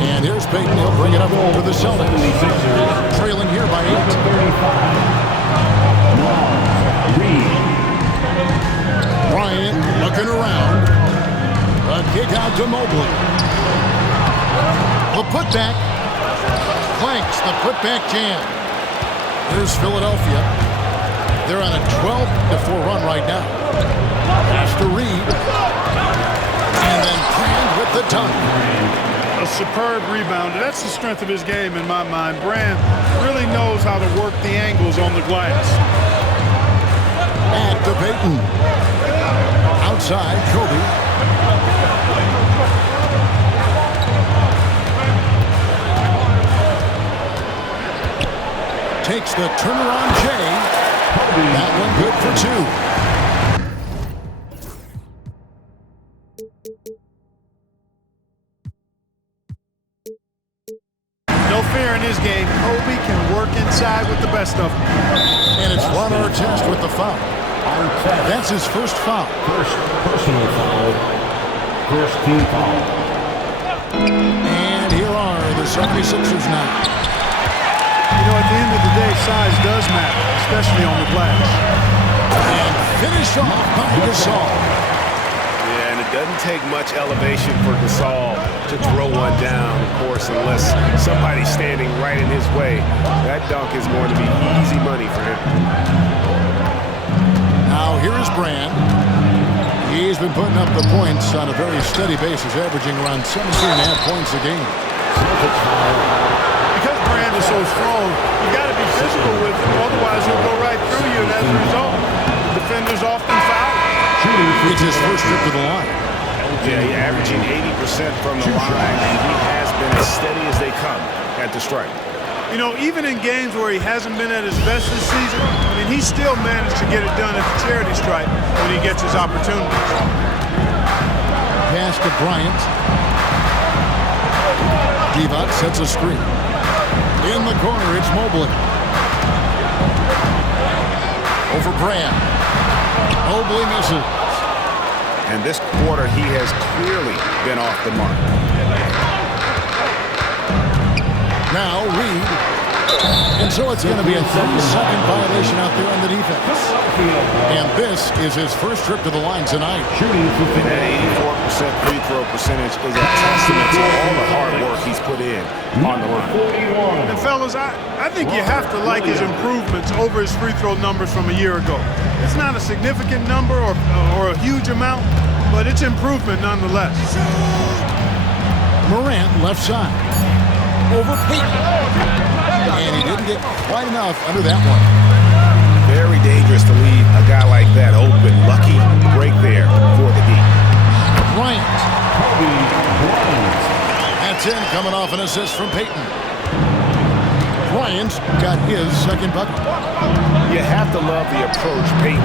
And here's Payton. He'll bring it up for the Celtics. Trailing here by 8. Bryant looking around. A kick out to Mobley. The putback. Clanks the putback jam. Here's Philadelphia. They're on a 12-4 run right now. Pass to Reed. And then Brand with the dunk. A superb rebounder. That's the strength of his game in my mind. Brand really knows how to work the angles on the glass. Back to Payton. Outside, Kobe. Takes the turnaround Jay. That one good for 2. No fear in his game. Kobe can work inside with the best of them. And it's Ron Artest with the foul. That's his first foul. First personal foul. First team foul. And here are the 76ers now. You know, at the end of the day, size does matter, especially on the glass. And finished off by Gasol. Yeah, and it doesn't take much elevation for Gasol to throw one down, of course, unless somebody's standing right in his way. That dunk is going to be easy money for him. Now here is Brand. He's been putting up the points on a very steady basis, averaging around 17.5 points a game. Because Brand is so strong, you got to be physical with him, otherwise he'll go right through you, and as a result, the defenders often foul. It's his first trip to the line. Yeah, he's averaging 80% from the line, and he has been as steady as they come at the stripe. You know, even in games where he hasn't been at his best this season, I mean, he still managed to get it done at the charity stripe when he gets his opportunities. Pass to Bryant. Divac sets a screen. In the corner, it's Mobley. Over Brand. Mobley misses. And this quarter, he has clearly been off the mark. Now Reed. And so it's going to be a 30-second violation out there on the defense. And this is his first trip to the line tonight. And that 84% free throw percentage is a testament to all the hard work he's put in on the line. And fellas, I think you have to like his improvements over his free throw numbers from a year ago. It's not a significant number or a huge amount, but it's improvement nonetheless. Morant left side. Over Payton. And he didn't get quite enough under that one. Very dangerous to leave a guy like that open. Lucky break there for the deep. Bryant. That's in, coming off an assist from Payton. Bryant's got his second bucket. You have to love the approach Payton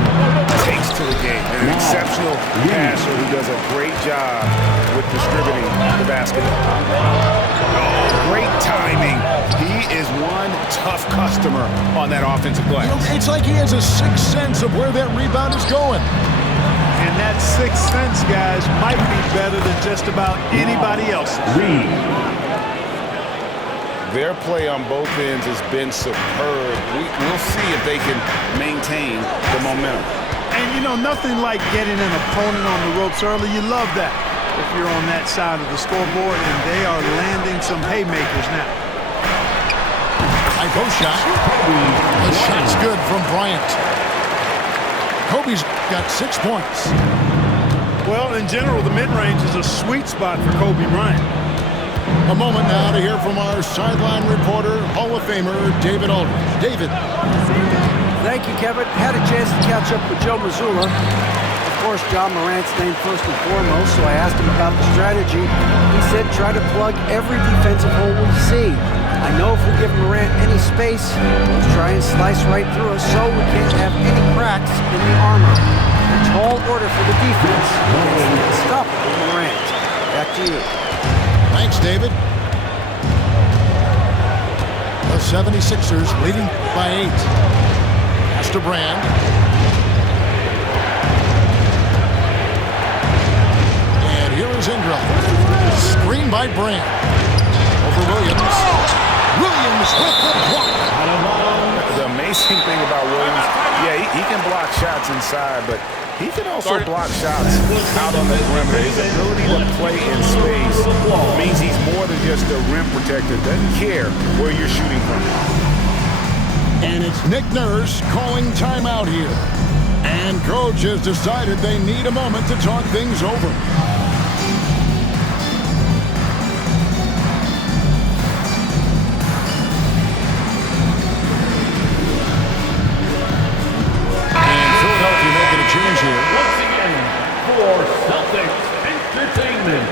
takes to the game. An exceptional passer who does a great job with distributing the basketball. Oh, great timing. He is one tough customer on that offensive glass. You know, it's like he has a sixth sense of where that rebound is going. And that sixth sense, guys, might be better than just about anybody else. Their play on both ends has been superb. We'll see if they can maintain the momentum. And, you know, nothing like getting an opponent on the ropes early. You love that if you're on that side of the scoreboard, and they are landing some haymakers now. High post shot. The shot's good from Bryant. Kobe's got 6 points. Well, in general, the mid-range is a sweet spot for Kobe Bryant. A moment now to hear from our sideline reporter, Hall of Famer David Aldridge. David. Thank you, Kevin. Had a chance to catch up with Joe Mazzulla. Of course, John Morant's named first and foremost, so I asked him about the strategy. He said try to plug every defensive hole we see. I know if we give Morant any space, he'll try and slice right through us so we can't have any cracks in the armor. A tall order for the defense. It's tough with Morant. Back to you. Thanks, David. The 76ers leading by 8. Pass to Brand. And here is Ingram. Screen by Brand. Williams with the block. The amazing thing about Williams, yeah, he can block shots inside, but he can also block shots out on the perimeter. His ability to play in space means he's more than just a rim protector. Doesn't care where you're shooting from. And it's Nick Nurse calling timeout here. And coach has decided they need a moment to talk things over. And Philadelphia making a change here. Once again, for Celtics Entertainment.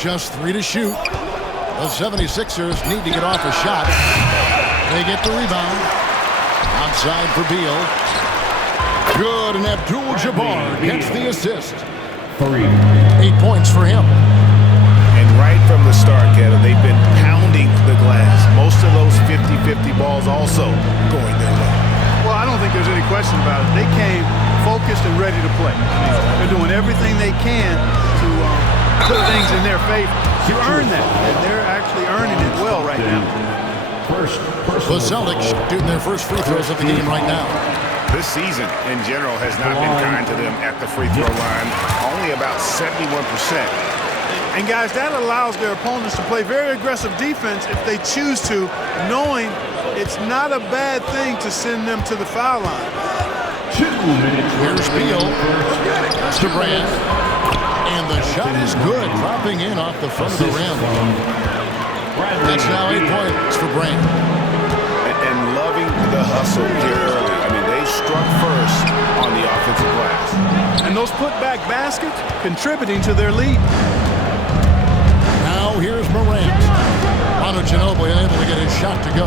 Just 3 to shoot. The 76ers need to get off a shot. They get the rebound. Outside for Beal. Good, and Abdul-Jabbar gets the assist. 3. 8 points for him. And right from the start, Kevin, they've been pounding the glass. Most of those 50-50 balls also going their way. Well, I don't think there's any question about it. They came focused and ready to play. I mean, they're doing everything they can to put things in their favor. You earn that, and they're actually earning it well right now. The Celtics shooting their first free throws of the game right now. This season, in general, has not been kind to them at the free throw line. Only about 71%. And guys, that allows their opponents to play very aggressive defense if they choose to, knowing it's not a bad thing to send them to the foul line. 2 minutes. Here's Beal. To Brand. And the shot is good, dropping in off the front of the rim. That's now 8 points for Brand. And loving the hustle here early. I mean, they struck first on the offensive glass. And those putback baskets contributing to their lead. Now here's Morant. Manu Ginobili unable to get his shot to go.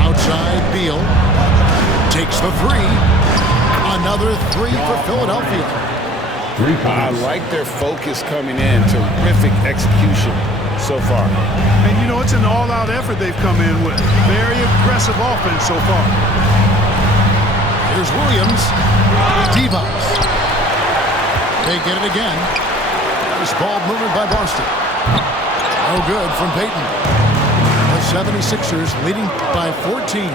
Outside, Beal takes the 3. Another 3 for Philadelphia. 3 points. I like their focus coming in. Terrific execution so far. And you know, it's an all-out effort they've come in with. Very aggressive offense so far. Here's Williams. Devos. They get it again. This ball movement by Boston. No good from Payton. The 76ers leading by 14.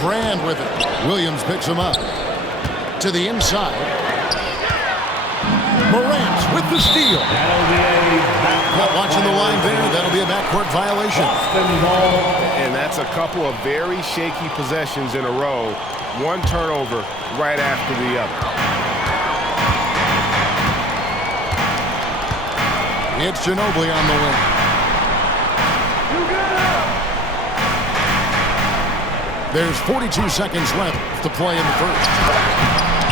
Brand with it. Williams picks him up. To the inside. Morant with the steal. That'll be a Not watching the line there. That'll be a backcourt violation. And that's a couple of very shaky possessions in a row. One turnover right after the other. It's Ginobili on the wing. There's 42 seconds left to play in the first.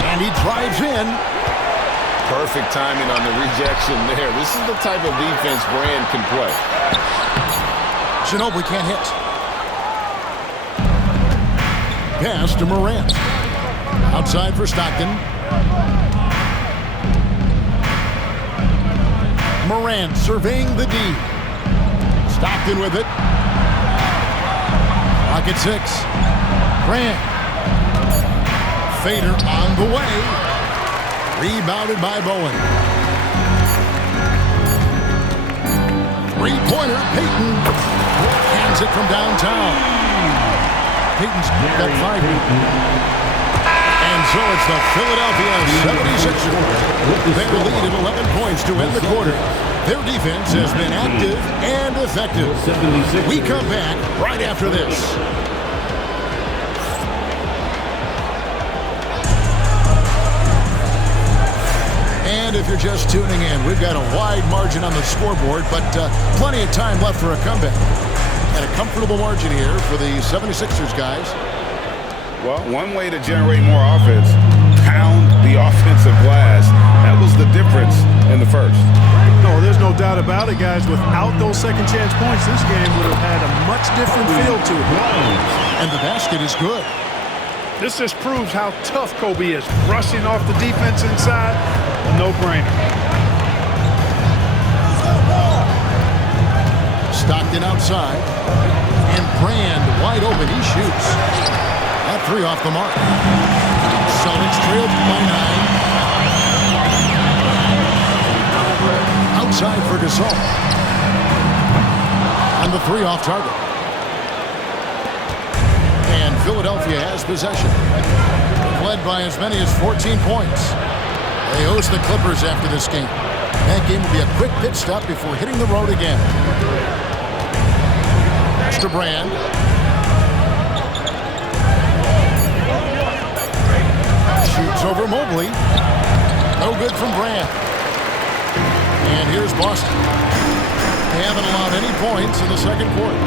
And he drives in. Perfect timing on the rejection there. This is the type of defense Brand can play. Ginobili can't hit. Pass to Morant. Outside for Stockton. Morant surveying the D. Stockton with it. Rocket 6. Grant. Fader on the way. Rebounded by Bowen. Three-pointer, Payton. Hands it from downtown. Payton's got 5. And so it's the Philadelphia 76ers. They lead at 11 points to end the quarter. Their defense has been active and effective. We come back right after this. And if you're just tuning in, we've got a wide margin on the scoreboard, but plenty of time left for a comeback. And a comfortable margin here for the 76ers guys. Well, one way to generate more offense, pound the offensive glass. That was the difference in the first. No, there's no doubt about it, guys. Without those second chance points, this game would have had a much different feel to it. And the basket is good. This just proves how tough Kobe is. Rushing off the defense inside, a no-brainer. Stockton outside. And Brand wide open. He shoots. That 3 off the mark. Celtics trailed by 9. Outside for Gasol. 3 off target. And Philadelphia has possession. Led by as many as 14 points. They host the Clippers after this game. That game will be a quick pit stop before hitting the road again. Master Brand. Shoots over Mobley. No good from Brand. And here's Boston. They haven't allowed any points in the second quarter.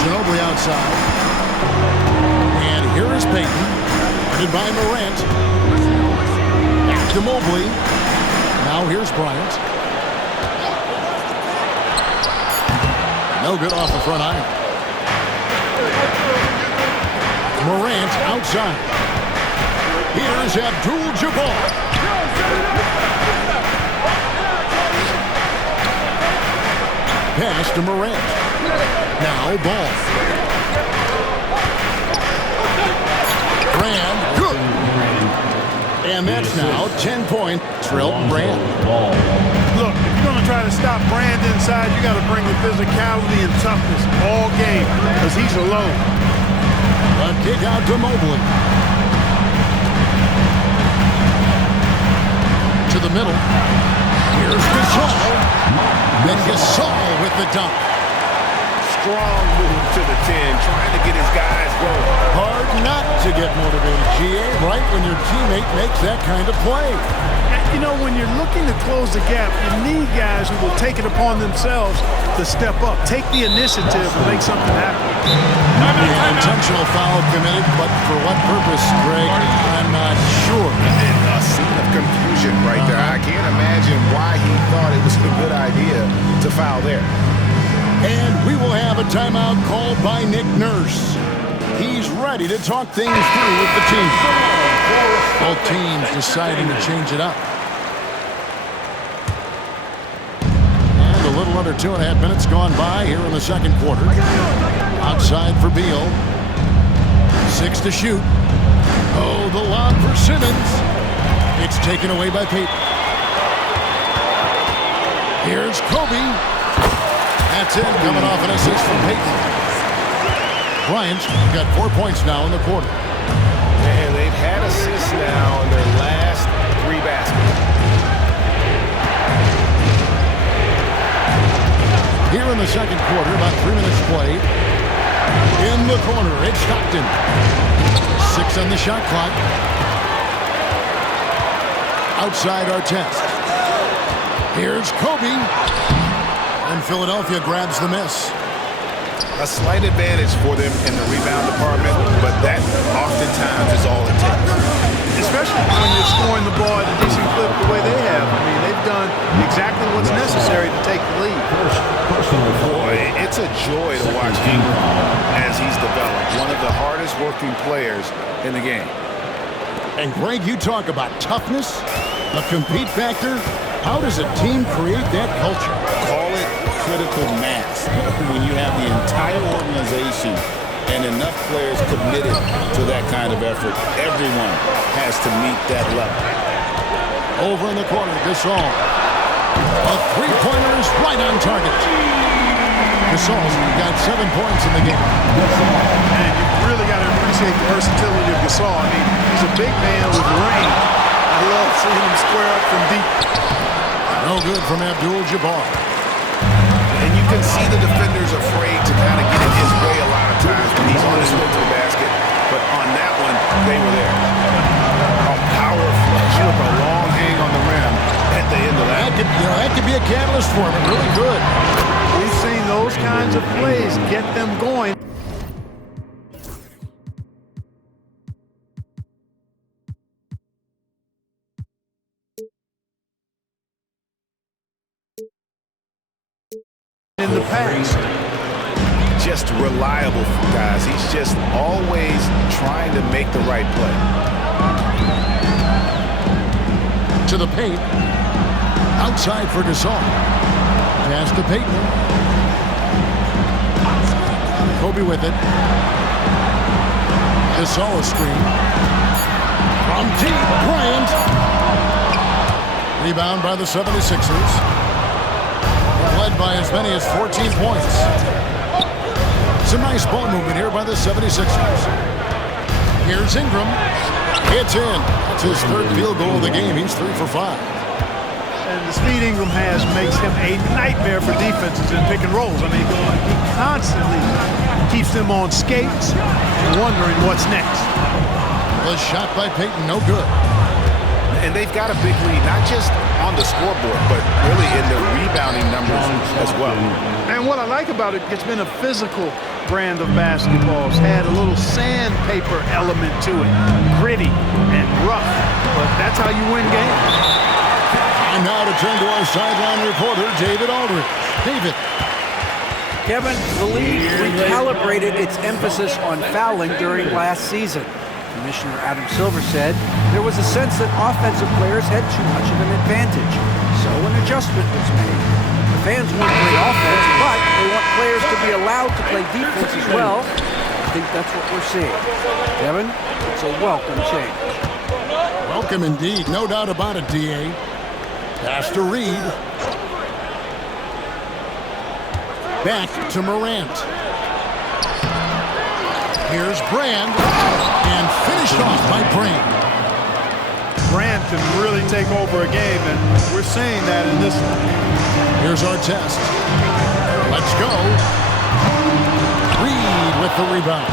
Ginobili outside. And here is Payton. Guarded by Morant. Back to Mobley. Now here's Bryant. No good off the front iron. Morant outside. Here's Abdul-Jabbar. Pass to Morant. Now Ball. Brand, good. And that's now 10 points. Elton Brand. Look, if you're going to try to stop Brand inside, you got to bring the physicality and toughness all game because he's alone. A kick out to Mobley. To the middle. Here's Gasol. And Gasol with the dunk. Strong move to the 10, trying to get his guys going. Hard not to get motivated, GA, right when your teammate makes that kind of play. You know, when you're looking to close the gap, you need guys who will take it upon themselves to step up, take the initiative and make something happen. An intentional foul committed, but for what purpose, Greg? I'm not sure. And a scene of confusion right there. I can't imagine why he thought it was a good idea to foul there. And we will have a timeout called by Nick Nurse. He's ready to talk things through with the team. Both teams deciding to change it up. And a little under 2.5 minutes gone by here in the second quarter. Outside for Beal. 6 to shoot. Oh, the lob for Simmons. It's taken away by Payton. Here's Kobe. That's it, coming off an assist from Payton. Bryant's got 4 points now in the quarter. And they've had assists now in their last 3 baskets. Here in the second quarter, about 3 minutes played. In the corner, it's Stockton. 6 on the shot clock. Outside Artest. Here's Kobe. And Philadelphia grabs the miss. A slight advantage for them in the rebound department, but that oftentimes is all it takes. Especially when you're scoring the ball at a decent clip the way they have. I mean, they've done exactly what's necessary to take the lead. Boy, it's a joy to watch Ingram as he's developed. One of the hardest working players in the game. And Greg, you talk about toughness, a compete factor. How does a team create that culture? Call it critical mass. When you have the entire organization and enough players committed to that kind of effort, everyone has to meet that level. Over in the corner, Gasol. A three-pointer is right on target. Gasol's got 7 points in the game. And you really got to appreciate the versatility of Gasol. I mean, he's a big man with range. I love seeing him square up from deep. No good from Abdul-Jabbar. And you can see the defenders afraid to kind of get in his way a lot of times when he's on his way to the basket. But on that one, they were there. A power flush with a long hang on the rim at the end of that. That could be a catalyst for him. Really good. We've seen those kinds of plays get them going. In the past. Just reliable for guys. He's just always trying to make the right play. To the paint. Outside for Gasol. Pass to Payton. Kobe with it. Gasol a screen. From deep, Bryant. Rebound by the 76ers. Led by as many as 14 points. Some nice ball movement here by the 76ers. Here's Ingram. It's in. That's his third field goal of the game. He's 3 for 5. And the speed Ingram has makes him a nightmare for defenses in pick and rolls. I mean, he constantly keeps them on skates, wondering what's next. The shot by Payton, no good. And they've got a big lead, not just on the scoreboard, but really in the rebounding numbers as well. And what I like about it, it's been a physical brand of basketball. It's had a little sandpaper element to it, gritty and rough, but that's how you win games. And now to turn to our sideline reporter, David Aldridge. David. Kevin, the league recalibrated its emphasis on fouling during last season. Commissioner Adam Silver said there was a sense that offensive players had too much of an advantage, so an adjustment was made. The fans want to play offense, but they want players to be allowed to play defense as well. I think that's what we're seeing. Kevin, it's a welcome change. Welcome indeed, no doubt about it, D.A. Pass to Reed. Back to Morant. Here's Brand, and finished off by Brand. Brand can really take over a game, and we're seeing that in this one. Here's our test. Let's go. Reed with the rebound.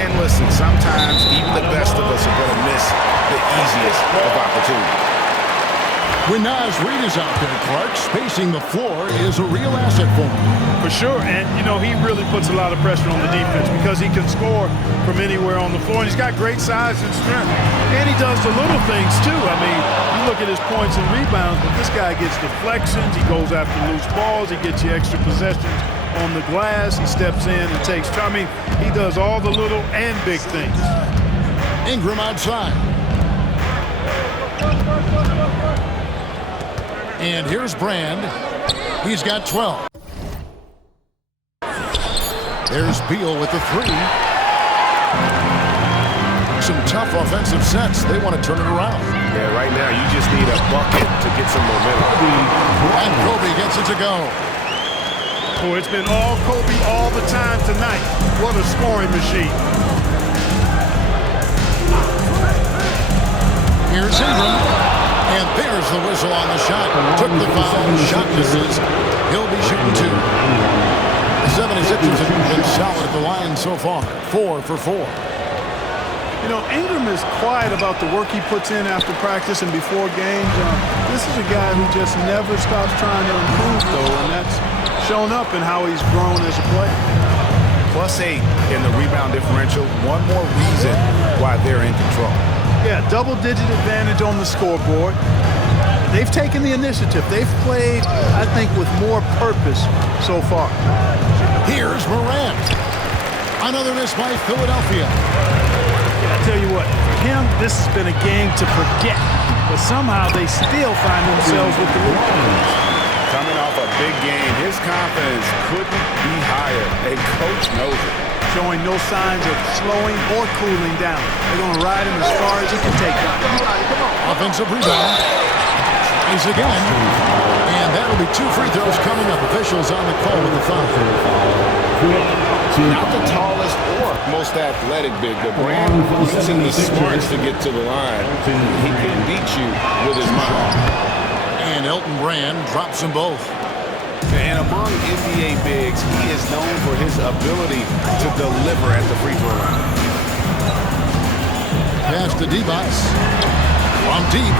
And listen, sometimes even the best of us are going to miss the easiest of opportunities. When Naz Reid is out there, Clark, spacing the floor is a real asset for him. For sure, and you know, he really puts a lot of pressure on the defense because he can score from anywhere on the floor, and he's got great size and strength. And he does the little things too. I mean, you look at his points and rebounds, but this guy gets deflections, he goes after loose balls, he gets you extra possessions on the glass, he steps in and takes, I mean, he does all the little and big things. Ingram outside. And here's Brand. He's got 12. There's Beal with the 3. Some tough offensive sets. They want to turn it around. Yeah, right now you just need a bucket to get some momentum. And Kobe gets it to go. Oh, it's been all Kobe all the time tonight. What a scoring machine. Here's Ingram. And there's the whistle on the shot. Took the foul. Shot misses. He'll be shooting 2. The 76ers have been solid at the line so far. 4 for 4. You know, Ingram is quiet about the work he puts in after practice and before games. This is a guy who just never stops trying to improve, though, and that's shown up in how he's grown as a player. +8 in the rebound differential. One more reason why they're in control. Yeah, double-digit advantage on the scoreboard. They've taken the initiative. They've played, I think, with more purpose so far. Here's Morant. Another miss by Philadelphia. Yeah, I tell you what, for him, this has been a game to forget. But somehow they still find themselves with the lead. Coming off a big game, his confidence couldn't be higher, and Coach knows it. Showing no signs of slowing or cooling down. They're going to ride him as far as he can take him. Offensive rebound. Tries again. And that'll be 2 free throws coming up. Officials on the call with the foul. Not the tallest or most athletic big, but Brand using the smarts to get to the line. He can beat you with his mind. And Elton Brand drops them both. And among NBA bigs, he is known for his ability to deliver at the free throw line. Pass to Divac. From deep.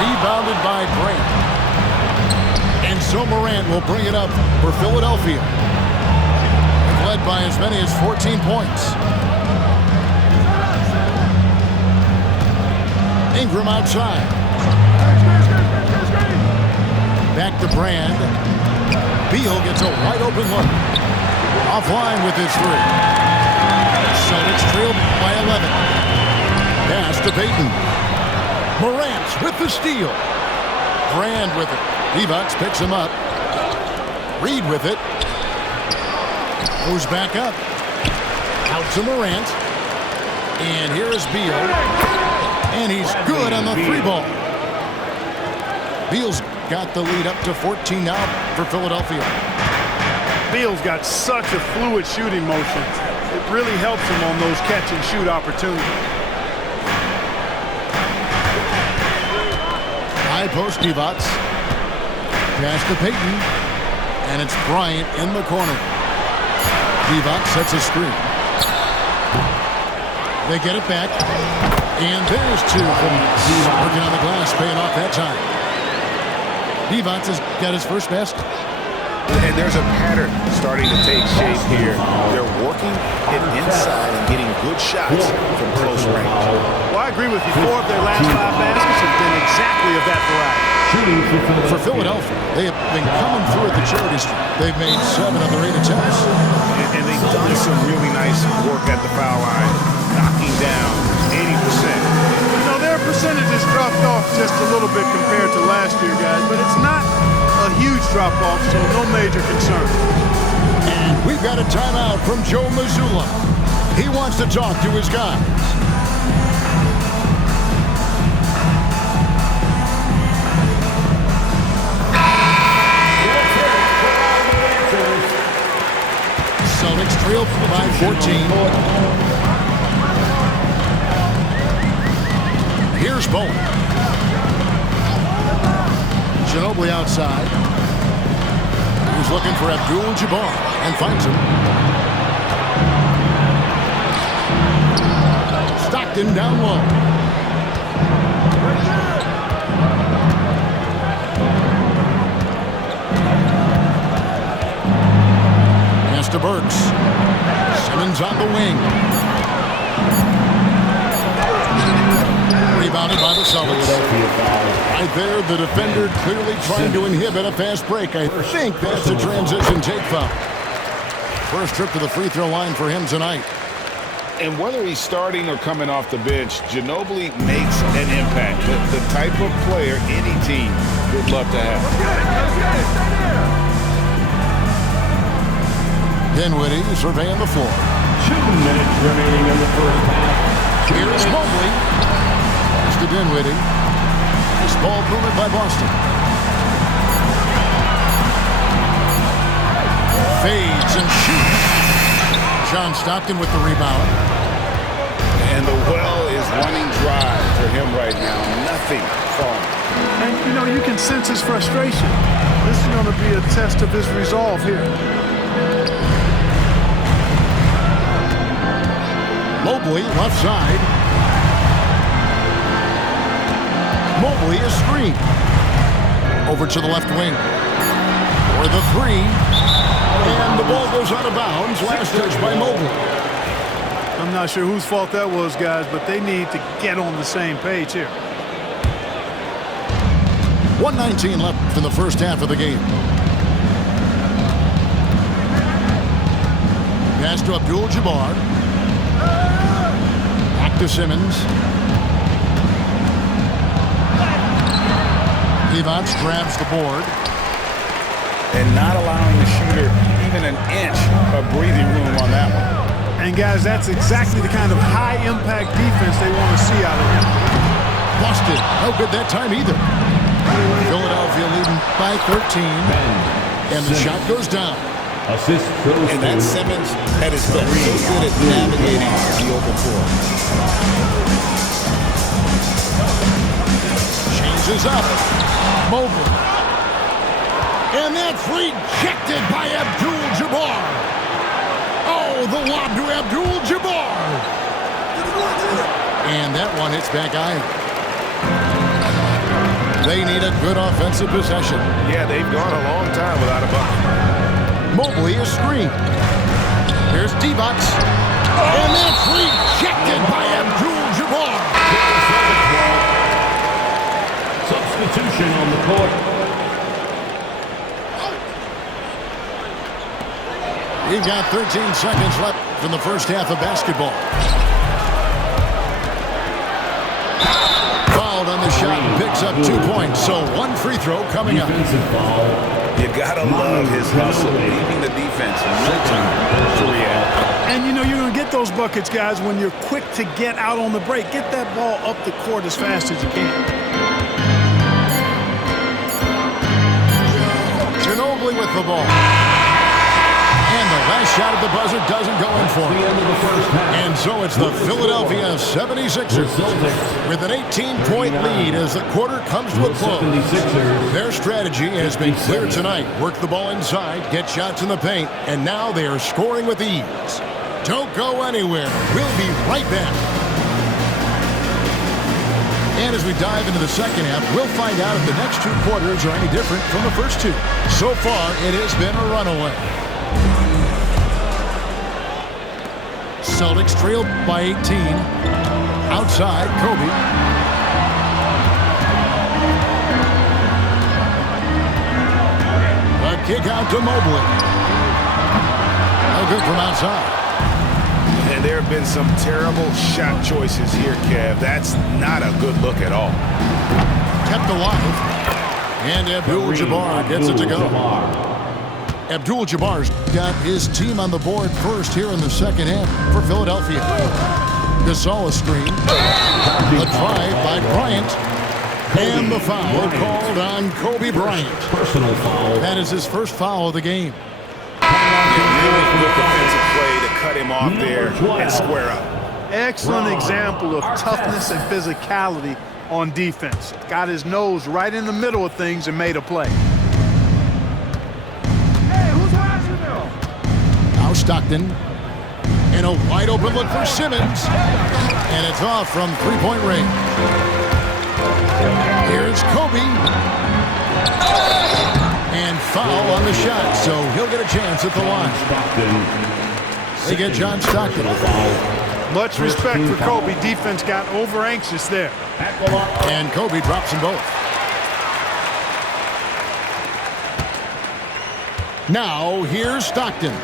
Rebounded by Brand. And so Morant will bring it up for Philadelphia. Led by as many as 14 points. Ingram outside. Back to Brand. Beal gets a wide open look. Offline with his 3. Celtics trailed by 11. Pass to Payton. Morant with the steal. Brand with it. Divac picks him up. Reed with it. Goes back up. Out to Morant. And here is Beal. And he's good on the 3 ball. Beal's got the lead up to 14 now for Philadelphia. Beal's got such a fluid shooting motion. It really helps him on those catch-and-shoot opportunities. High post, Divac. Pass to Payton. And it's Bryant in the corner. Divac sets a screen. They get it back. And there's 2 points. Working on the glass, paying off that time. Divac has got his first basket. And there's a pattern starting to take shape here. They're working it inside and getting good shots from close range. Well, I agree with you. 4 of their last 5 baskets have been exactly of that variety. For Philadelphia, they have been coming through at the charity stripe. They've made 7 of their 8 attempts. And they've done some really nice work at the foul line, knocking down 80%. You know, their percentages dropped off just a little bit compared to last year, guys, but it's not a huge drop-off, so no major concern. And we've got a timeout from Joe Mazzulla. He wants to talk to his guys. Celtics trail by 14. Here's Bowen. Ginobili outside. He's looking for Abdul-Jabbar and finds him. Stockton down low. Pass to Burks. Simmons on the wing. Rebounded by the Celtics. Right there, the defender clearly trying to inhibit a fast break. I think that's a transition take foul. First trip to the free throw line for him tonight. And whether he's starting or coming off the bench, Ginobili makes an impact. The type of player any team would love to have. Dinwiddie surveying the floor. 2 minutes remaining in the first half. Here's Mobley. Pass to Dinwiddie. This ball moved by Boston. Fades and shoots. John Stockton with the rebound. And the well is running dry for him right now. Nothing falling. And, you know, you can sense his frustration. This is going to be a test of his resolve here. Mobley, left side. Mobley is screened. Over to the left wing. For the 3. And the ball goes out of bounds. Last touch by Mobley. I'm not sure whose fault that was, guys, but they need to get on the same page here. 1:19 left in the first half of the game. Pass to Abdul-Jabbar. Back to Simmons. Divac grabs the board. And not allowing the shooter even an inch of breathing room on that one. And, guys, that's exactly the kind of high-impact defense they want to see out of him. Busted. No good that time either. Philadelphia leading by 13. And the shot goes down. Assist goes And that's Simmons at his best. So good at navigating the open floor. Changes up. Mobley. And that's rejected by Abdul-Jabbar. Oh, the lob to Abdul-Jabbar. And that one hits back iron. They need a good offensive possession. Yeah, they've gone a long time without a bucket. Mobley is screened. Here's Divac. And that's rejected by Abdul-Jabbar. Substitution on the court. We've got 13 seconds left in the first half of basketball. Fouled on the shot, picks up 2 points. So 1 free throw coming up. Defensive foul. You gotta love his hustle, leaving the defense no time to react. And, you know, you're going to get those buckets, guys, when you're quick to get out on the break. Get that ball up the court as fast as you can. Ginobili with the ball. shot at the buzzer doesn't go in for him. And so it's the Philadelphia 76ers with an 18-point lead as the quarter comes to a close. Their strategy has been clear tonight. Work the ball inside, get shots in the paint, and now they are scoring with ease. Don't go anywhere. We'll be right back. And as we dive into the second half, we'll find out if the next two quarters are any different from the first two. So far, it has been a runaway. Celtics trailed by 18. Outside, Kobe. A kick out to Mobley. No good from outside. And there have been some terrible shot choices here, Kev. That's not a good look at all. Kept alive. And Abdul-Jabbar gets it to go. Abdul-Jabbar's got his team on the board first here in the second half for Philadelphia. Gasol a screen. A drive by Bryant. And the foul called on Kobe Bryant. Personal foul. That is his first foul of the game. Really good defensive play to cut him off there and square up. Excellent example of toughness and physicality on defense. Got his nose right in the middle of things and made a play. Now Stockton. And a wide open look for Simmons. And it's off from three-point range. Here's Kobe. And foul on the shot, so he'll get a chance at the line. They get John Stockton. Much respect for Kobe. Defense got over anxious there. And Kobe drops them both. Now here's Stockton.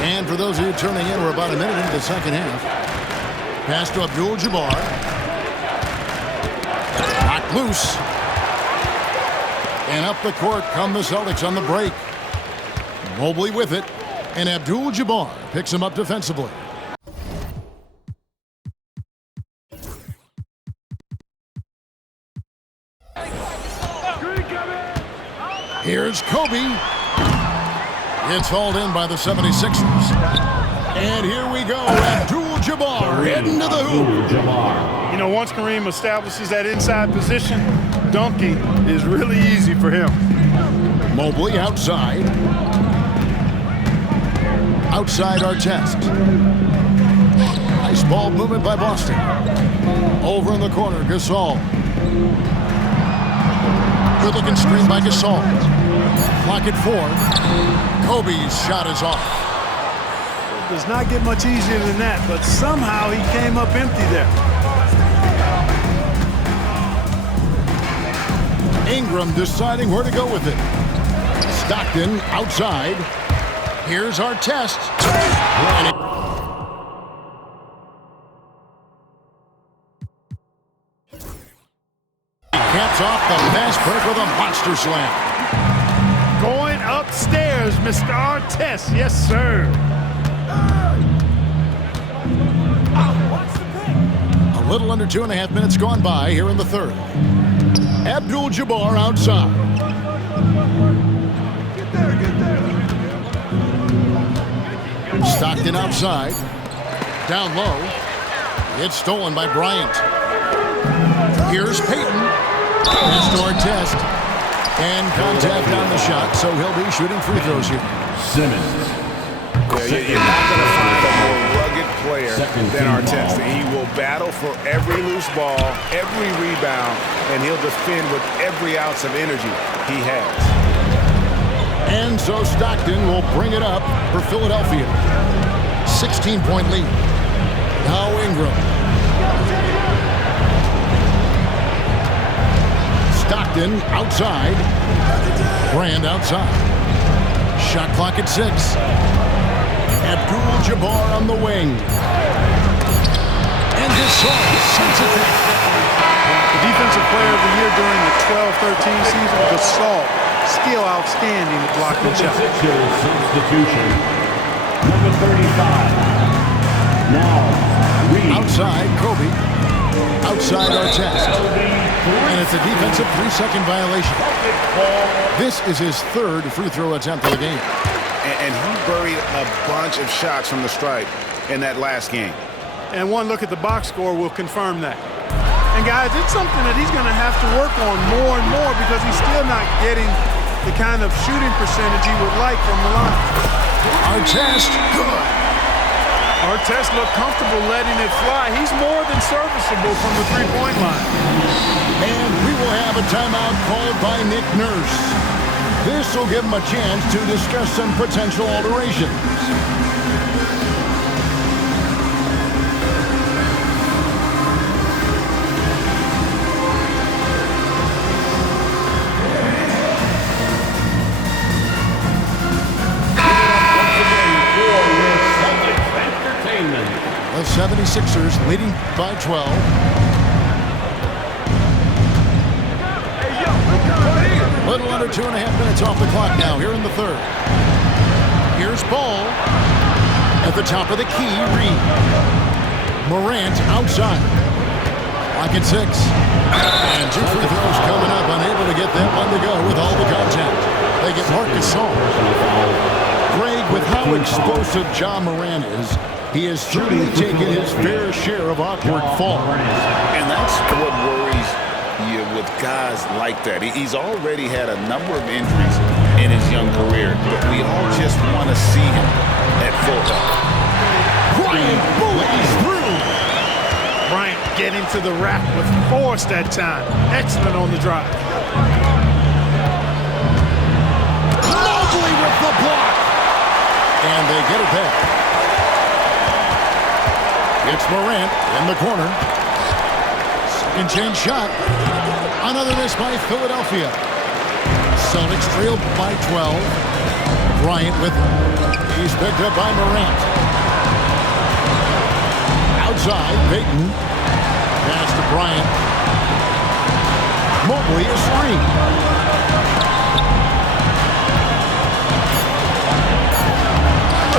And for those of you turning in, we're about a minute into the second half. Pass to Abdul-Jabbar. Knocked loose. And up the court come the Celtics on the break. Mobley with it. And Abdul-Jabbar picks him up defensively. Here's Kobe. It's hauled in by the 76ers. And here we go. Abdul-Jabbar heading to the hoop. You know, once Kareem establishes that inside position, dunking is really easy for him. Mobley outside. Outside Artest. Nice ball movement by Boston. Over in the corner, Gasol. Good-looking screen by Gasol. Clock at 4. Kobe's shot is off. It does not get much easier than that, but somehow he came up empty there. Ingram deciding where to go with it. Stockton outside. Here's Artest. Caps off the fast break with a monster slam. Going upstairs, Mr. Artest. Yes, sir. A little under 2.5 minutes gone by here in the third. Abdul-Jabbar outside. Stockton outside. Down low. It's stolen by Bryant. Here's Payton. Pass to Artest. And contact on the shot, so he'll be shooting free throws here. Simmons. You're not going to find a more rugged player than Artest. He will battle for every loose ball, every rebound, and he'll defend with every ounce of energy he has. And so Stockton will bring it up for Philadelphia. 16-point lead. Now Ingram. Stockton outside. Brand outside. Shot clock at 6. Abdul-Jabbar on the wing. And Gasol sends it back. The defensive player of the year during the 12-13 season, Gasol. Skill outstanding at blocking shots. Substitution. Number 35. Now, Reed. Outside, Kobe. outside Artest. And it's a defensive 3-second violation. This is his third free throw attempt of the game. And he buried a bunch of shots from the stripe in that last game. And one look at the box score will confirm that. And guys, it's something that he's going to have to work on more and more because he's still not getting the kind of shooting percentage he would like from the line. Artest, good. Artest looked comfortable letting it fly. He's more than serviceable from the three-point line. And we will have a timeout called by Nick Nurse. This will give him a chance to discuss some potential alterations. The 76ers leading by 12. Little under 2.5 minutes off the clock now here in the third. Here's Ball at the top of the key. Reed. Morant outside. Clock at 6. And 2 free throws coming up. Unable to get that one to go with all the contact. They get Marc Gasol. Greg, with how explosive Ja Morant is, he has certainly taken his fair share of awkward falls. And that's what worries you with guys like that. He's already had a number of injuries in his young career, but we all just want to see him at full health. Bryant bullies through. Bryant getting to the rack with force that time. Excellent on the drive. Mobley with the block. And they get it back. It's Morant in the corner. Second chance shot. Another miss by Philadelphia. Celtics trailed by 12. Bryant with it. He's picked up by Morant. Outside, Payton. Pass to Bryant. Mobley is free.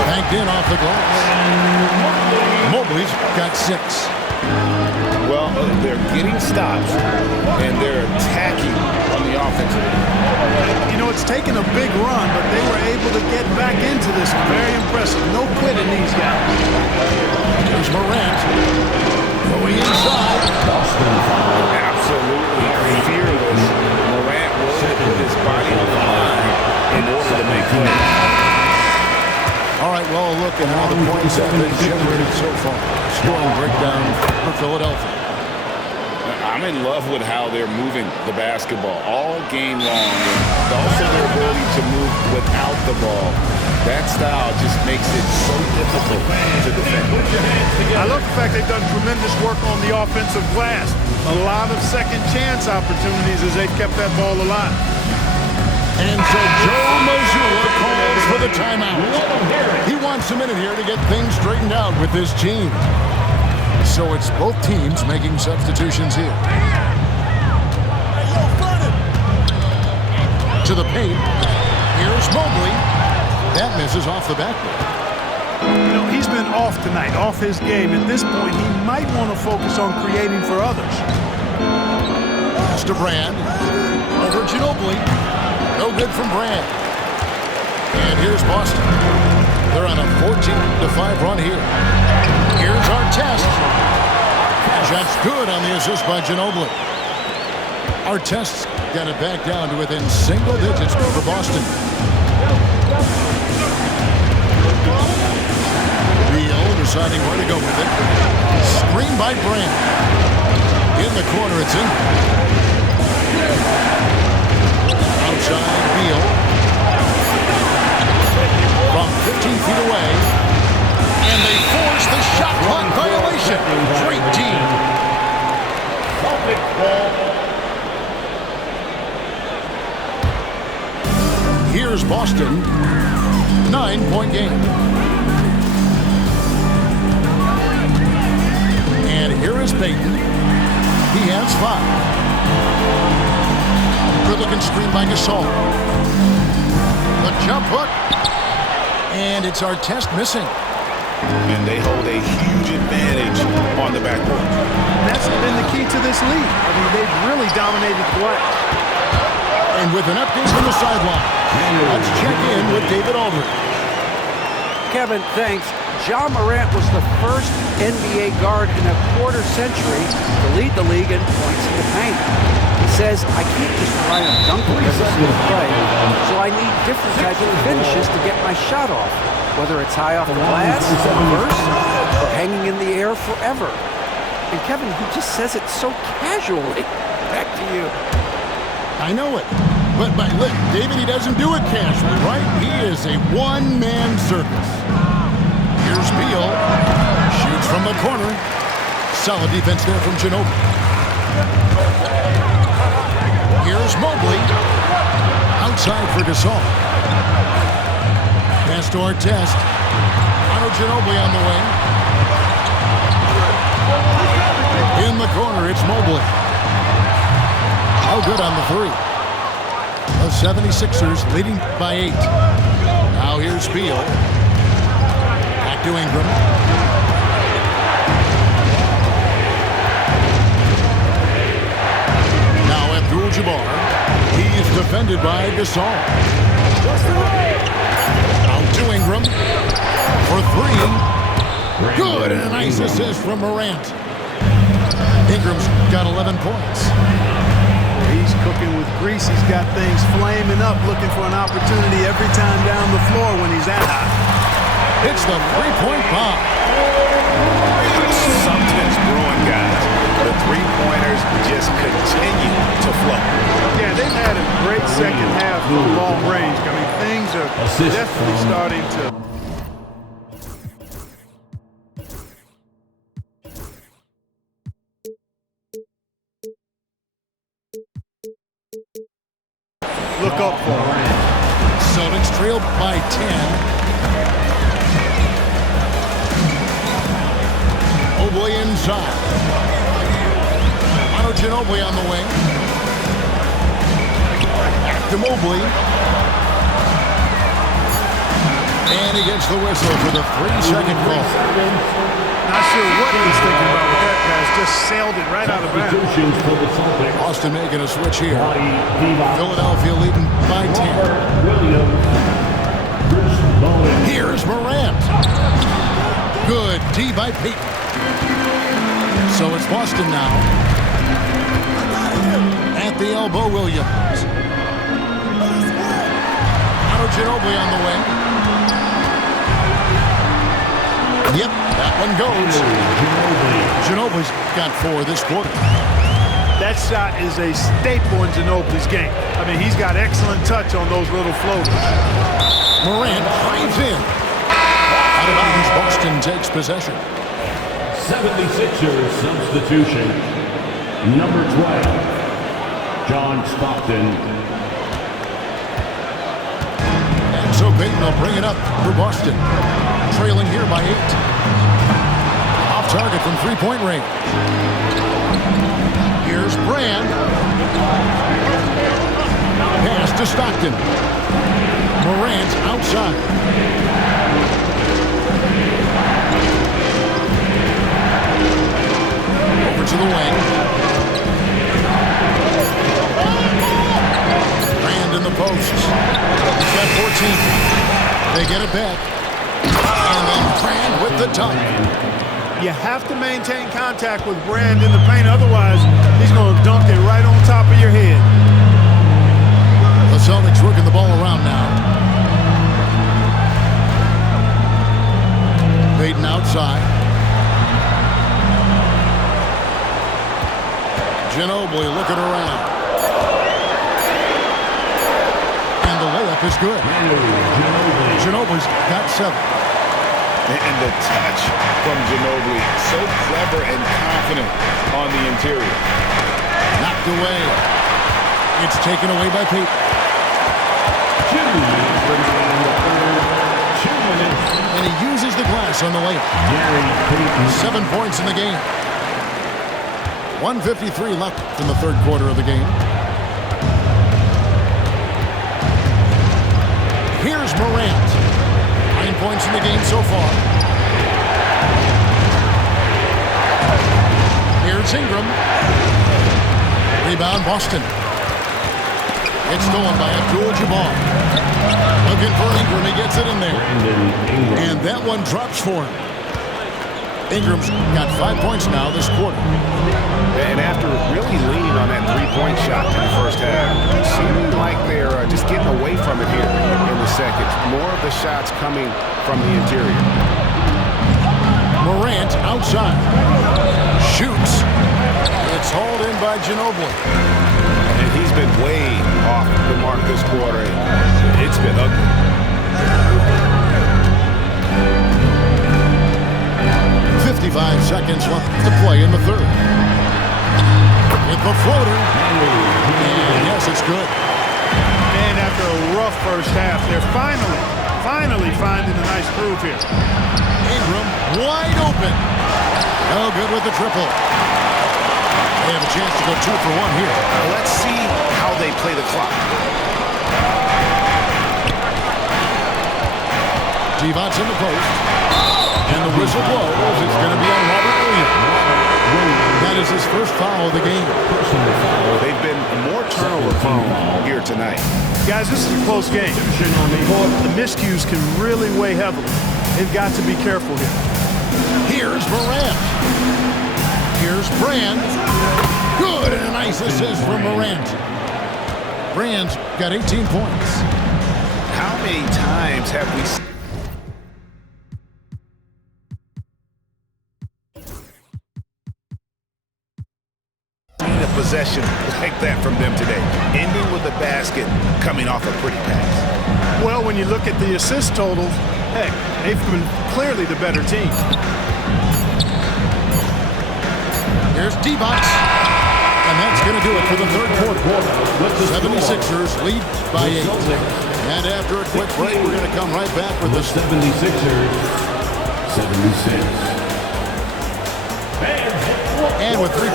Banked in off the glass. Mobley's got 6. Well, they're getting stops, and they're attacking on the offensive end. You know, it's taken a big run, but they were able to get back into this. Very impressive. No quitting these guys. There's Morant. Going inside. Absolutely fearless. Morant will put his body on the line in order to make plays. All right, well, look at how the points have been generated so far. Scoring breakdown for Philadelphia. I'm in love with how they're moving the basketball all game long, and also their ability to move without the ball. That style just makes it so difficult to defend. I love the fact they've done tremendous work on the offensive glass. A lot of second chance opportunities as they've kept that ball alive. And so Joe Mazzulla calls for the timeout. He wants a minute here to get things straightened out with this team. So it's both teams making substitutions here. To the paint. Here's Mobley. That misses off the backboard. You know, he's been off tonight, off his game. At this point, he might want to focus on creating for others. Pass to Brand. Over Ginobili. No good from Brand. And here's Boston. They're on a 14-5 run here. Here's Artest. Shot's good on the assist by Ginobili. Artest's got it back down to within single digits for Boston. Beal deciding where to go with it. Screen by Brand. In the corner, it's in. Outside, Beal. From 15 feet away. And they force the shot clock violation. Great team. Here's Boston. 9-point game. And here is Payton. He has 5. Good looking screen by Gasol. The jump hook. And it's Artest missing. and they hold a huge advantage on the backboard. That's been the key to this league. I mean, they've really dominated the glass. And with an update from the sideline, let's check in with David Aldridge. Kevin, thanks. Ja Morant was the first NBA guard in a quarter century to lead the league in points in the paint. He says, I can't just try and dunk it every single play, so I need different types of finishes to get my shot off, whether it's high off the glass, reverse, or hanging in the air forever. And Kevin, he just says it so casually. Back to you. I know it. But look, David, he doesn't do it casually, right? He is a one-man circus. Here's Beal. Shoots from the corner. Solid defense there from Ginobili. Here's Mobley. Outside for Gasol. Pass to Artest. Arnold Ginobili on the wing. In the corner, it's Mobley. Oh, good on the three. The 76ers leading by 8. Now here's Beal. Back to Ingram. Now Abdul-Jabbar. He's defended by Gasol. Out to Ingram. For 3. Good, and a nice assist from Morant. Ingram's got 11 points. He's cooking with grease. He's got things flaming up, looking for an opportunity every time down the floor when he's that hot. It's the three-point bomb. Something's brewing, guys. The three-pointers just continue to flow. Yeah, they've had a great second half from long range. I mean, things are definitely starting to... look up for him. Celtics trailed by 10. Mobley inside. Arnold Ginobili on the wing. Back to Mobley. And he gets the whistle for the 3-second call. Not sure what he was thinking about with that pass. Just sailed it right out of bounds. Boston making a switch here. Philadelphia leading by 10. Here's Morant. Good D by Peyton. So it's Boston now. At the elbow, Williams. Arnold Ginobili on the wing. Yep, that one goes. Ginobili's got 4 this quarter. That shot is a staple in Ginobili's game. I mean, he's got excellent touch on those little floaters. Morant drives in. Out of bounds, Boston takes possession. 76ers substitution. Number 12, John Stockton. And so Peyton will bring it up for Boston. Trailing here by 8. Off target from three-point range. Here's Brand. Pass to Stockton. Morant outside. Over to the wing. Brand in the posts. He's got 14. They get it back. And then Brand with the dunk. You have to maintain contact with Brand in the paint. Otherwise, he's going to dunk it right on top of your head. The Celtics working the ball around now. Peyton outside. Ginobili looking around. And the layup is good. Ginobili's got 7. And the touch from Ginobili, so clever and confident on the interior. Knocked away. It's taken away by Peyton. 2 minutes. And he uses the glass on the layup. Gary Payton. 7 points in the game. 1:53 left in the third quarter of the game. Here's Morant. 9 points in the game so far. It's Ingram. Rebound, Boston. It's stolen by Abdul-Jabbar. Looking for Ingram. He gets it in there. And that one drops for him. Ingram's got 5 points now this quarter. And after really leaning on that three-point shot in the first half, seeming like they're just getting away from it here in the second. More of the shots coming from the interior. Morant outside. Shoots. It's hauled in by Ginobili. And he's been way off the mark this quarter. It's been ugly. 55 seconds left to play in the third. With the floater. And yes, it's good. And after a rough first half, they're finally finding a nice groove here. Ingram wide open. No good with the triple. They have a chance to go 2 for 1 here. Let's see how they play the clock. Devon's in the post. And the whistle blows. It's going to be on Robert Williams. That is his first foul of the game. They've been more turnover prone here tonight. Guys, this is a close game. The miscues can really weigh heavily. They've got to be careful here. Here's Morant. Here's Brand. Good, and a nice assist from Morant. Brand's got 18 points. How many times have we seen a possession like that from them today, ending with a basket coming off a pretty pass? Well, when you look at the assist totals, heck, they've been clearly the better team. Here's D-Box. And that's going to do it for the third quarter. 76ers lead by 8. And after a quick break, we're going to come right back with the 76ers. 76. And with 3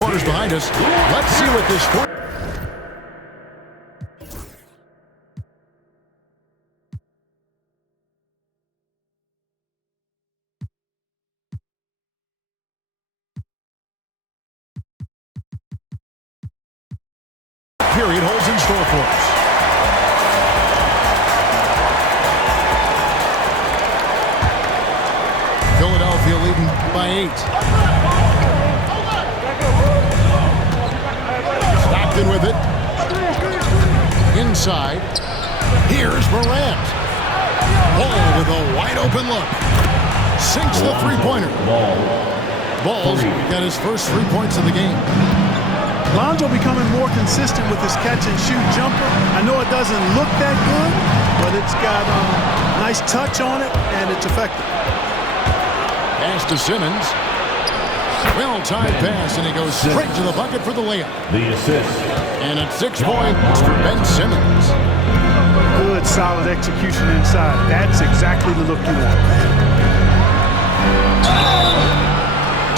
quarters behind us, let's see what this period holds in store for us. Philadelphia leading by 8. Stockton with it. Inside. Here's Morant. Ball with a wide open look. Sinks the three-pointer. Ball's got his first 3 points of the game. Lonzo becoming more consistent with his catch-and-shoot jumper. I know it doesn't look that good, but it's got a nice touch on it, and it's effective. Pass to Simmons. Well-timed pass, and he goes straight to the bucket for the layup. The assist. And at 6 points for Ben Simmons. Good, solid execution inside. That's exactly the look you want.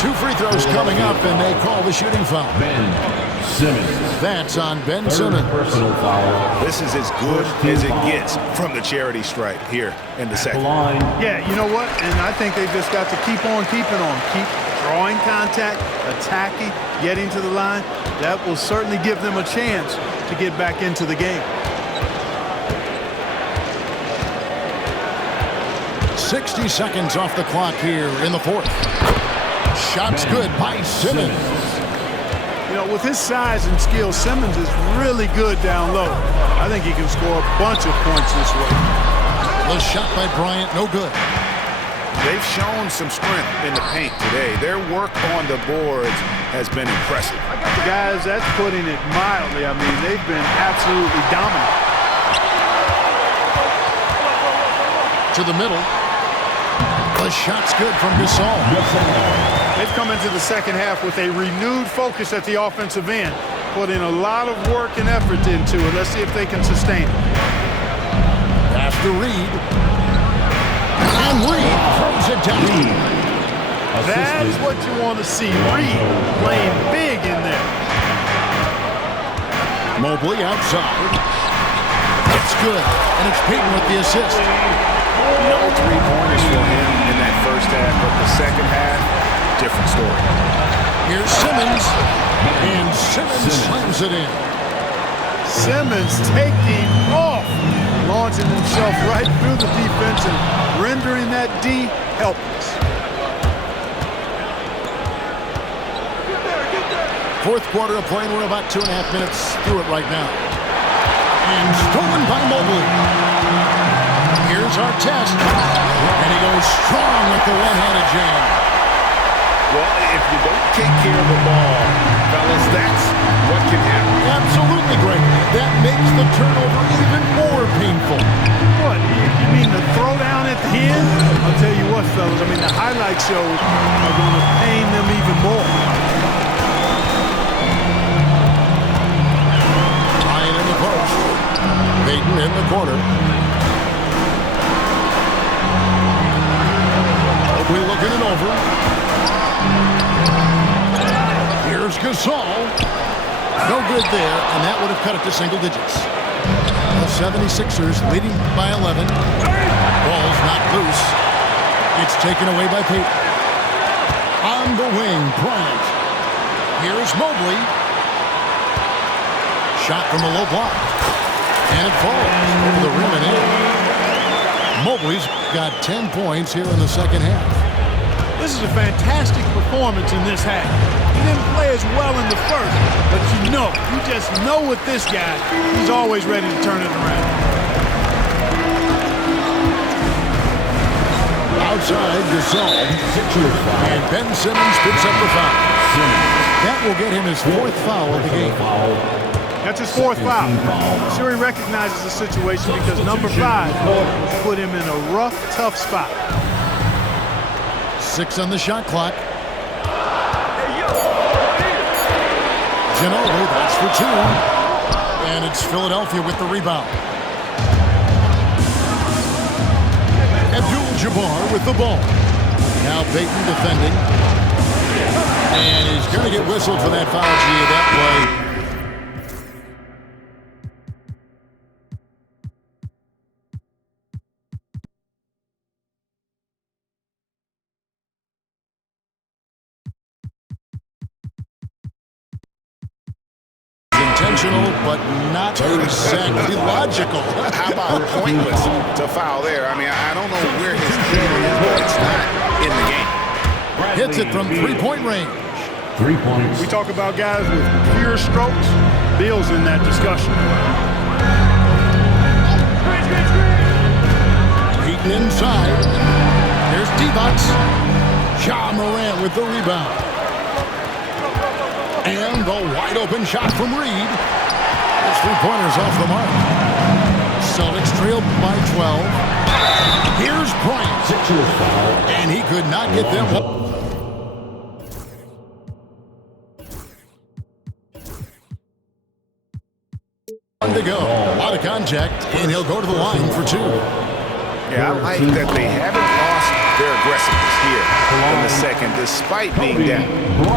2 free throws coming up, and they call the shooting foul. Ben Simmons. That's on Ben Simmons. Personal foul. This is as good as it gets from the charity stripe here in the second. Line. Yeah, you know what? And I think they've just got to keep on keeping on. Keep drawing contact, attacking, getting to the line. That will certainly give them a chance to get back into the game. 60 seconds off the clock here in the fourth. Shot's good by Simmons. You know, with his size and skill, Simmons is really good down low. I think he can score a bunch of points this way. The shot by Bryant, no good. They've shown some strength in the paint today. Their work on the boards has been impressive. Guys, that's putting it mildly. I mean, they've been absolutely dominant. To the middle. The shot's good from Gasol. They've come into the second half with a renewed focus at the offensive end. Put in a lot of work and effort into it. Let's see if they can sustain it. Pass to Reed. And Reed throws it down. That's what you want to see. Reed playing big in there. Mobley outside. It's good, and it's Payton with the assist. No three-pointers for him in that first half, but the second half, different story. Here's Simmons, and Simmons slams it in. Simmons taking off, launching himself right through the defense and rendering that D helpless. Fourth quarter of play, and we're about 2.5 minutes through it right now. And stolen by Mobley. Here's Artest, and he goes strong with the one-handed jam. Well, if you don't take care of the ball, fellas, that's what can happen. Absolutely great. That makes the turnover even more painful. What, you mean the throwdown at the end? I'll tell you what, fellas, I mean, the highlight shows are going to pain them even more. Ryan in the post. Payton in the corner. Mobley looking it over. Here's Gasol. No good there, and that would have cut it to single digits. The 76ers leading by 11. Ball's not loose. It's taken away by Payton. On the wing, Bryant. Here's Mobley. Shot from a low block. And it falls over the rim and in. Mobley's got 10 points here in the second half. This is a fantastic performance in this half. He didn't play as well in the first, but you just know with this guy, he's always ready to turn it around. Outside, Gasol. And Ben Simmons picks up the foul. That will get him his fourth foul of the game. That's his fourth foul. I'm sure he recognizes the situation because number 5 put him in a rough, tough spot. 6 on the shot clock. Ginobili, that's for 2. And it's Philadelphia with the rebound. Abdul-Jabbar with the ball. Now Payton defending. And he's going to get whistled for that foul. Gee, that way. Intentional, but not exactly logical. How about pointless to foul there? I mean, I don't know where his head is, but it's not in the game. Hits it from three-point range. 3 points. We talk about guys with pure strokes. Bill's in that discussion. Payton inside. There's D-Box. Ja Morant with the rebound. And the wide-open shot from Reed. Those three-pointers off the mark. Celtics trailed by 12. Here's Bryant. Sixers foul. And he could not get them. One to go. A lot of contact, and he'll go to the line for 2. Yeah, I like that they haven't lost their aggressiveness here in the second, despite being down.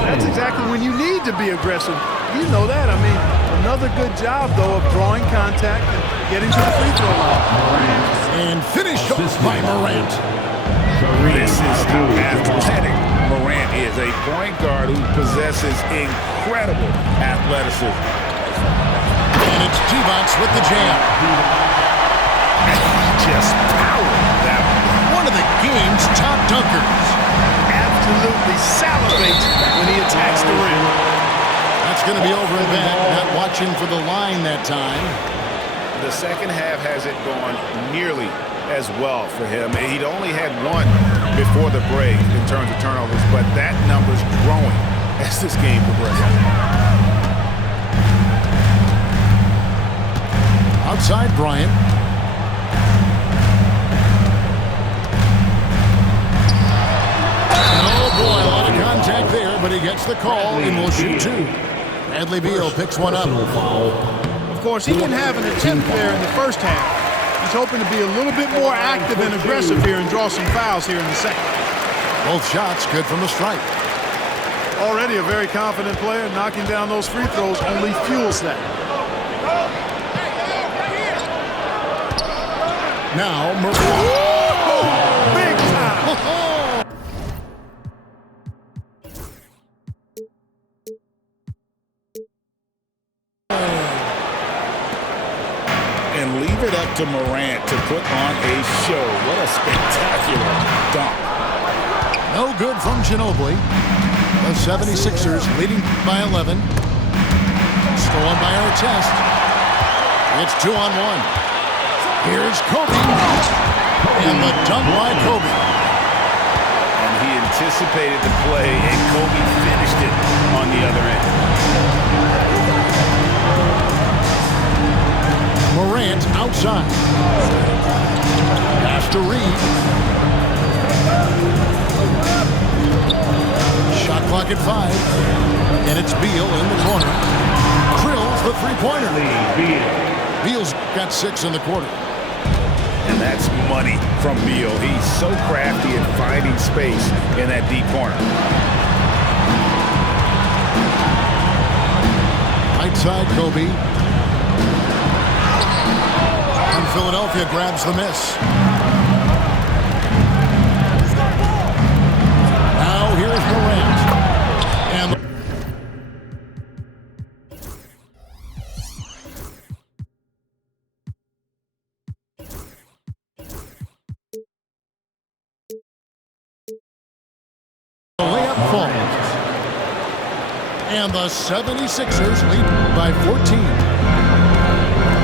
That's exactly when you need to be aggressive. You know that. I mean, another good job, though, of drawing contact and getting to the free throw line. And finished off by Morant. This is how athletic Morant is, a point guard who possesses incredible athleticism. And it's T-Box with the jam. Just power that One of the game's top dunkers. Absolutely salivates when he attacks the rim. That's going to be over and back. Not watching for the line that time. The second half hasn't gone nearly as well for him. He'd only had 1 before the break in terms of turnovers, but that number's growing as this game progresses. Outside Bryant. Oh boy, a lot of contact there, but he gets the call and will shoot 2. Bradley Beal picks one up. Of course, he can have an attempt there in the first half. He's hoping to be a little bit more active and aggressive here and draw some fouls here in the second. Both shots good from the stripe. Already a very confident player. Knocking down those free throws only fuels that. Now, Morant. Big time. And leave it up to Morant to put on a show. What a spectacular dunk. No good from Ginobili. The 76ers leading by 11. Stolen by Artest. It's 2-on-1. Here's Kobe. And the dunk by Kobe. And he anticipated the play, and Kobe finished it on the other end. Morant outside. Pass to Reed. Shot clock at 5. And it's Beal in the corner. Drills the three-pointer. Beal's got 6 in the quarter. And that's money from Beal. He's so crafty at finding space in that deep corner. Right side, Kobe. And Philadelphia grabs the miss. Now here's Morant. And the layup falls. And the 76ers lead by 14.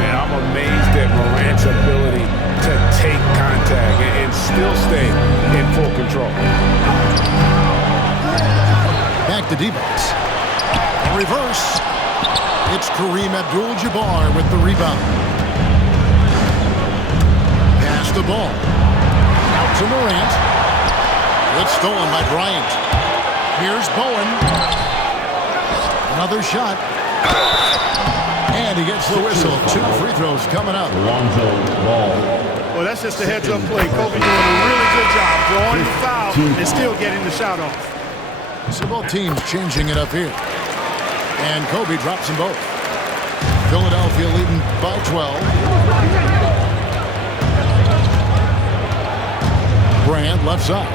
And I'm amazed at Morant's ability to take contact and still stay in full control. Back to defense. In reverse. It's Kareem Abdul-Jabbar with the rebound. Pass the ball. Out to Morant. It's stolen by Bryant. Here's Bowen. Another shot. And he gets the whistle. 2 free throws coming up. Lonzo Ball. Well, that's just a heads-up play. Kobe doing a really good job drawing the foul and still getting the shot off. So both teams changing it up here. And Kobe drops them both. Philadelphia leading by 12. Bryant left side.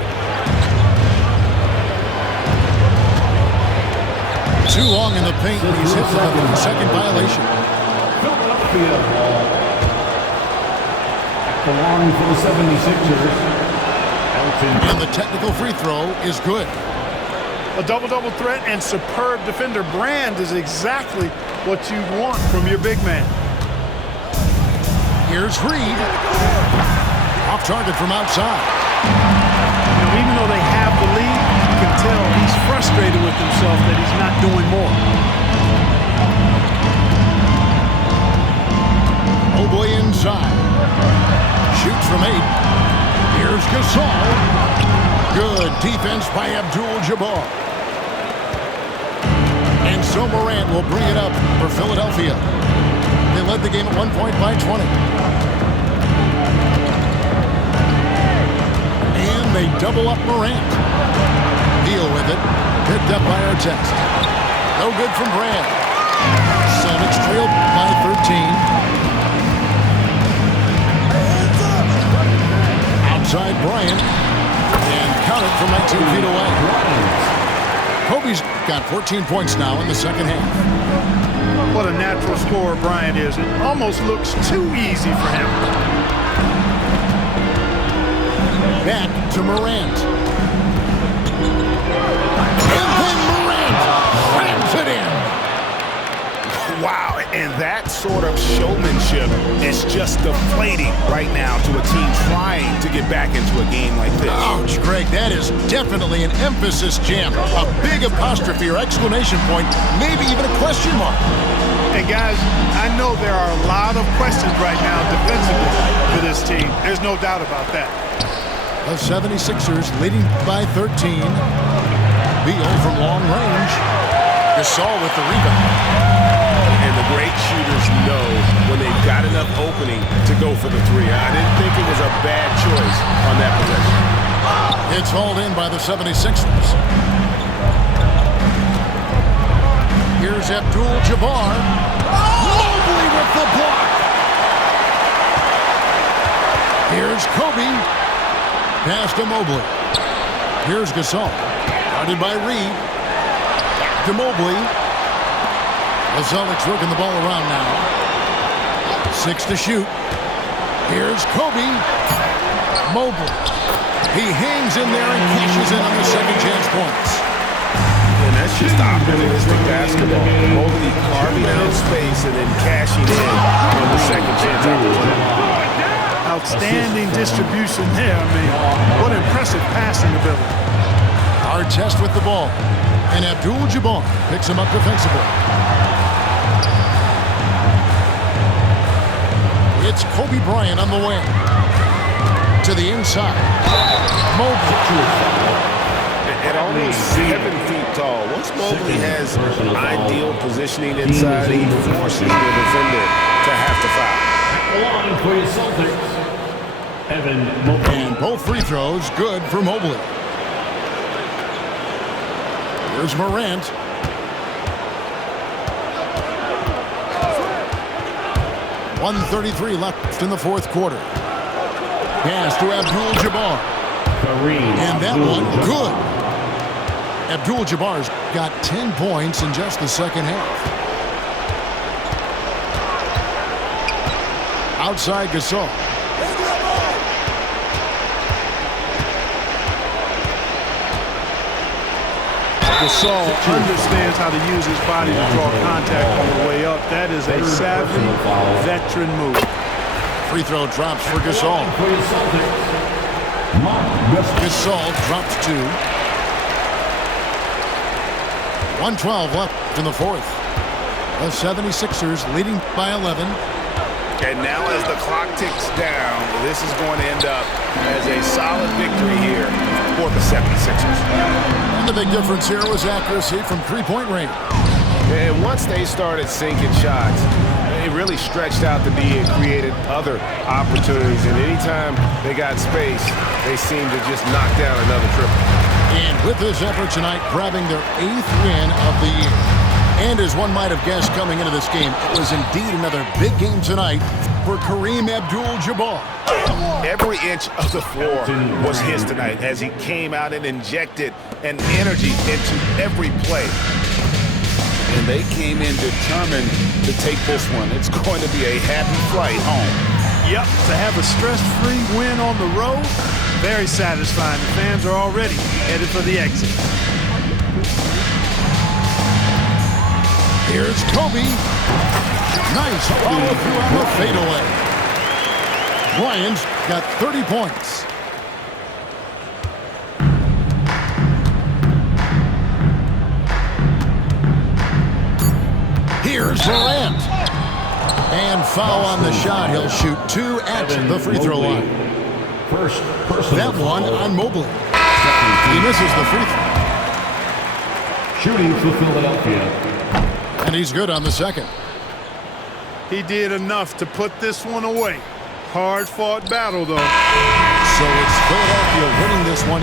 Too long in the paint. He's hit for the second violation. Philadelphia ball. At the line for the 76ers. Elton. And the technical free throw is good. A double-double threat and superb defender. Brand is exactly what you want from your big man. Here's Reed. Off target from outside. You know, even though they have the lead, you can tell he's frustrated with himself that he's not doing more. Oh boy, inside. Shoots from 8. Here's Gasol. Good defense by Abdul-Jabbar. And so Morant will bring it up for Philadelphia. They led the game at 1 point by 20. And they double up Morant. Deal with it. Picked up by Artest. No good from Brand. Celtics trailed by 13. Outside Bryant. And count it from 19 feet away. Kobe's got 14 points now in the second half. What a natural scorer Bryant is. It almost looks too easy for him. Back to Morant. And then Morant slams it in. Wow, and that sort of showmanship is just deflating right now to a team trying to get back into a game like this. Ouch, Greg, that is definitely an emphasis jam. A big apostrophe or exclamation point, maybe even a question mark. And guys, I know there are a lot of questions right now defensively for this team. There's no doubt about that. The 76ers leading by 13. Beal from long range. Gasol with the rebound. And the great shooters know when they've got enough opening to go for the three. I didn't think it was a bad choice on that possession. It's hauled in by the 76ers. Here's Abdul-Jabbar. Mobley with the block. Here's Kobe. Pass to Mobley. Here's Gasol. Guarded by Reed. Back to Mobley. The Celtics working the ball around now. 6 to shoot. Here's Kobe. Mobley. He hangs in there and cashes in on the second chance points. And that's just opportunistic basketball. Mobley carving out space and then cashing in on the second chance opportunity. Outstanding distribution there. I mean, what impressive passing ability. Artest with the ball. And Abdul-Jabbar picks him up defensively. It's Kobe Bryant on the wing. To the inside. Mobley. At almost 7 feet tall, once Mobley has ideal positioning inside, he forces the defender to have to foul. Line for your Celtics. Evan Mobley. And both free throws good for Mobley. Here's Morant. .133 left in the fourth quarter. Pass to Abdul-Jabbar. And that one, good. Abdul-Jabbar's got 10 points in just the second half. Outside Gasol. Gasol understands how to use his body to draw contact on the way up. That is a savvy veteran move. Free throw drops for Gasol. Gasol drops 2. 1:12 left in the fourth. The 76ers leading by 11. And now as the clock ticks down, this is going to end up as a solid victory here for the 76ers. And the big difference here was accuracy from three-point range. And once they started sinking shots, it really stretched out the D and created other opportunities. And anytime they got space, they seemed to just knock down another triple. And with this effort tonight, grabbing their 8th win of the year. And as one might have guessed coming into this game, it was indeed another big game tonight for Kareem Abdul-Jabbar. Every inch of the floor was his tonight as he came out and injected an energy into every play. And they came in determined to take this one. It's going to be a happy flight home. Yep, to have a stress-free win on the road, very satisfying. The fans are already headed for the exit. Here's Kobe. Nice follow-through on the fadeaway. Bryant's got 30 points. Here's Morant. And foul on the shot. He'll shoot 2 at the free throw line. That one on Mobley. He misses the free throw. Shooting for Philadelphia. And he's good on the second. He did enough to put this one away. Hard-fought battle, though. So it's Philadelphia winning this one